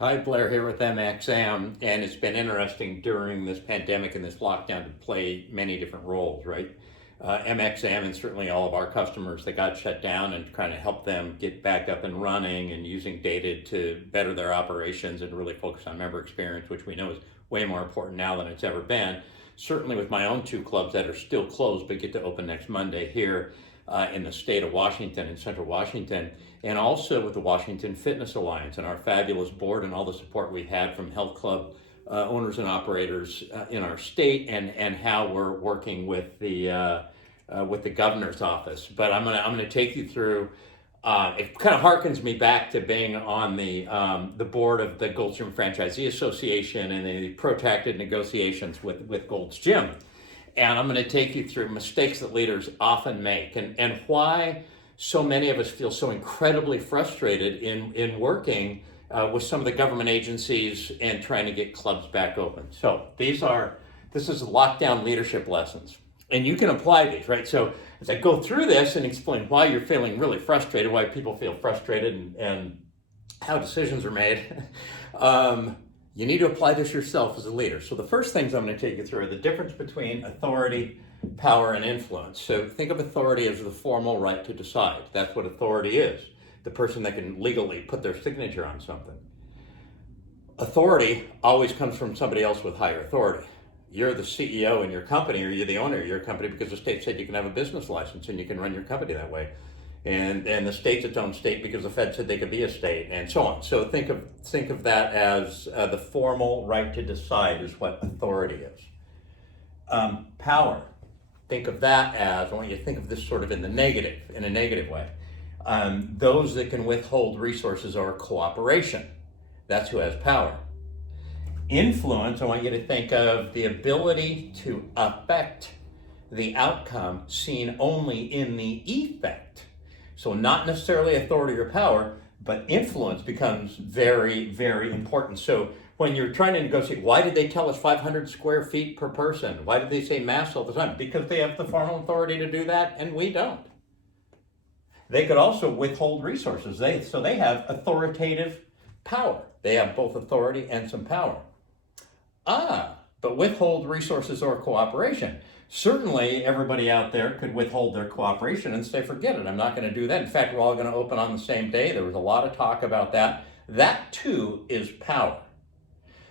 Hi, Blair here with MXM, and it's been interesting during this pandemic and this lockdown to play many different roles, right? MXM and certainly all of our customers that got shut down and trying to help them get back up and running and using data to better their operations and really focus on member experience, which we know is way more important now than it's ever been. Certainly with my own two clubs that are still closed but get to open next Monday here in the state of Washington, in central Washington, and also with the Washington Fitness Alliance and our fabulous board and all the support we've had from health club owners and operators in our state, and how we're working with the governor's office. But I'm gonna take you through. It kind of harkens me back to being on the board of the Gold's Gym Franchisee Association and the protracted negotiations with Gold's Gym. And I'm going to take you through mistakes that leaders often make, and why so many of us feel so incredibly frustrated in working with some of the government agencies and trying to get clubs back open. So this is lockdown leadership lessons. And you can apply these, right? So as I go through this and explain why you're feeling really frustrated, why people feel frustrated, and how decisions are made, you need to apply this yourself as a leader. So the first things I'm going to take you through are the difference between authority, power, and influence. So think of authority as the formal right to decide. That's what authority is. The person that can legally put their signature on something. Authority always comes from somebody else with higher authority. You're the CEO in your company, or you're the owner of your company because the state said you can have a business license and you can run your company that way. And the state's its own state because the Fed said they could be a state, and so on. So think of that as the formal right to decide is what authority is. Power. Think of that as, I want you to think of this sort of in a negative way. Those that can withhold resources or cooperation. That's who has power. Influence, I want you to think of the ability to affect the outcome seen only in the effect. So not necessarily authority or power, but influence becomes very, very important. So when you're trying to negotiate, why did they tell us 500 square feet per person? Why did they say mass all the time? Because they have the formal authority to do that, and we don't. They could also withhold resources. So they have authoritative power. They have both authority and some power. But withhold resources or cooperation. Certainly, everybody out there could withhold their cooperation and say, forget it, I'm not going to do that. In fact, we're all going to open on the same day. There was a lot of talk about that. That, too, is power.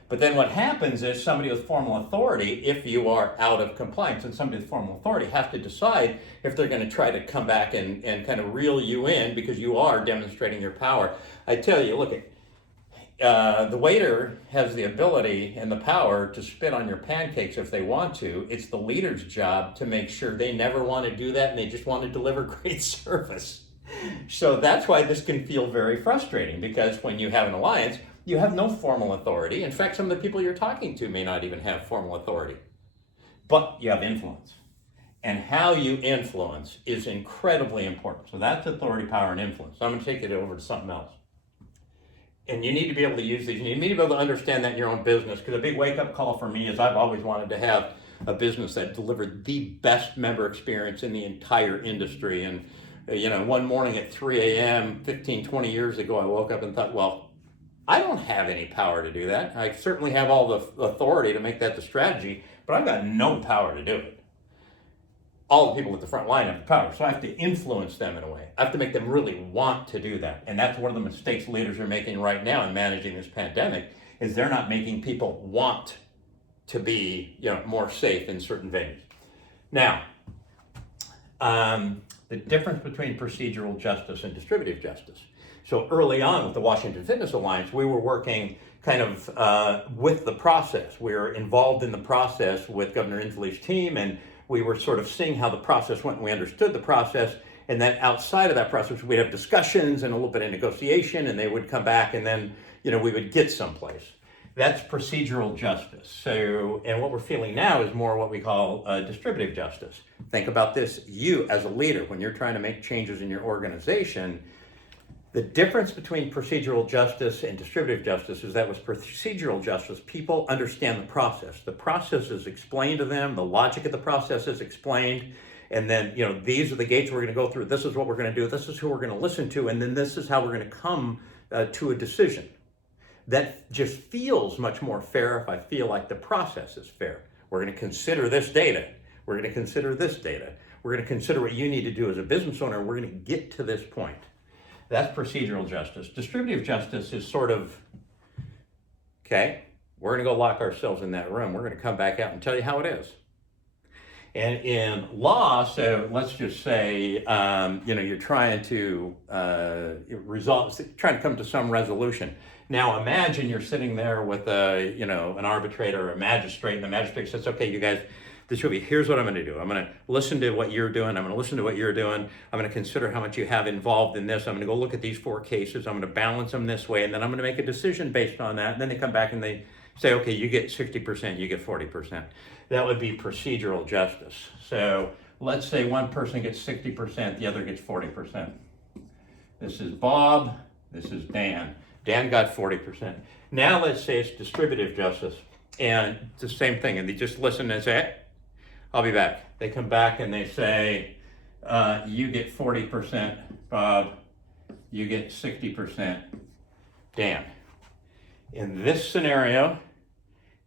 But then what happens is somebody with formal authority, if you are out of compliance, and somebody with formal authority have to decide if they're going to try to come back and kind of reel you in because you are demonstrating your power. I tell you, look, the waiter has the ability and the power to spit on your pancakes if they want to. It's the leader's job to make sure they never want to do that and they just want to deliver great service. So that's why this can feel very frustrating, because when you have an alliance, you have no formal authority. In fact, some of the people you're talking to may not even have formal authority, but you have influence. And how you influence is incredibly important. So that's authority, power, and influence. So I'm going to take it over to something else. And you need to be able to use these. You need to be able to understand that in your own business, because a big wake-up call for me is I've always wanted to have a business that delivered the best member experience in the entire industry. And one morning at 3 a.m., 15, 20 years ago, I woke up and thought, well, I don't have any power to do that. I certainly have all the authority to make that the strategy, but I've got no power to do it. All the people at the front line have the power, so I have to influence them in a way. I have to make them really want to do that. And that's one of the mistakes leaders are making right now in managing this pandemic, is they're not making people want to be more safe in certain venues. Now, the difference between procedural justice and distributive justice. So early on with the Washington Fitness Alliance, we were working kind of with the process. We were involved in the process with Governor Inslee's team, and we were sort of seeing how the process went, and we understood the process. And then outside of that process, we'd have discussions and a little bit of negotiation, and they would come back, and then we would get someplace. That's procedural justice. So, and what we're feeling now is more what we call distributive justice. Think about this. You, as a leader, when you're trying to make changes in your organization, the difference between procedural justice and distributive justice is that with procedural justice, people understand the process. The process is explained to them, the logic of the process is explained, and then, these are the gates we're going to go through, this is what we're going to do, this is who we're going to listen to, and then this is how we're going to come to a decision. that just feels much more fair if I feel like the process is fair. We're going to consider this data. We're going to consider this data. We're going to consider what you need to do as a business owner. We're going to get to this point. That's procedural justice. Distributive justice is sort of, okay, we're going to go lock ourselves in that room. We're going to come back out and tell you how it is. And in law, so let's just say, you're trying to trying to come to some resolution. Now imagine you're sitting there with an arbitrator or a magistrate, and the magistrate says, okay, you guys, here's what I'm going to do. I'm going to listen to what you're doing. I'm going to listen to what you're doing. I'm going to consider how much you have involved in this. I'm going to go look at these 4 cases. I'm going to balance them this way, and then I'm going to make a decision based on that. And then they come back and they say, okay, you get 60%, you get 40%. That would be procedural justice. So let's say one person gets 60%, the other gets 40%. This is Bob, this is Dan. Dan got 40%. Now let's say it's distributive justice, and it's the same thing, and they just listen and say, hey, I'll be back. They come back and they say, you get 40%, Bob, you get 60%, Dan. In this scenario,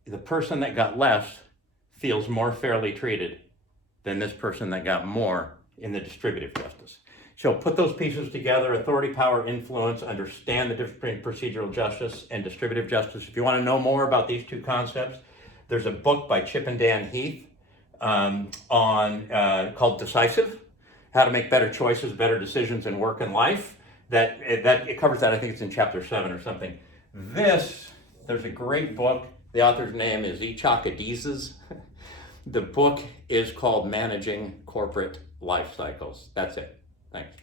the person that got less feels more fairly treated than this person that got more in the distributive justice. So put those pieces together: authority, power, influence, understand the difference between procedural justice and distributive justice. If you want to know more about these 2 concepts, there's a book by Chip and Dan Heath called Decisive: How to Make Better Choices, Better Decisions in Work and Life. That it covers that. I think it's in chapter 7 or something. There's a great book. The author's name is Ichak Adizes. The book is called Managing Corporate Life Cycles. That's it. Thanks.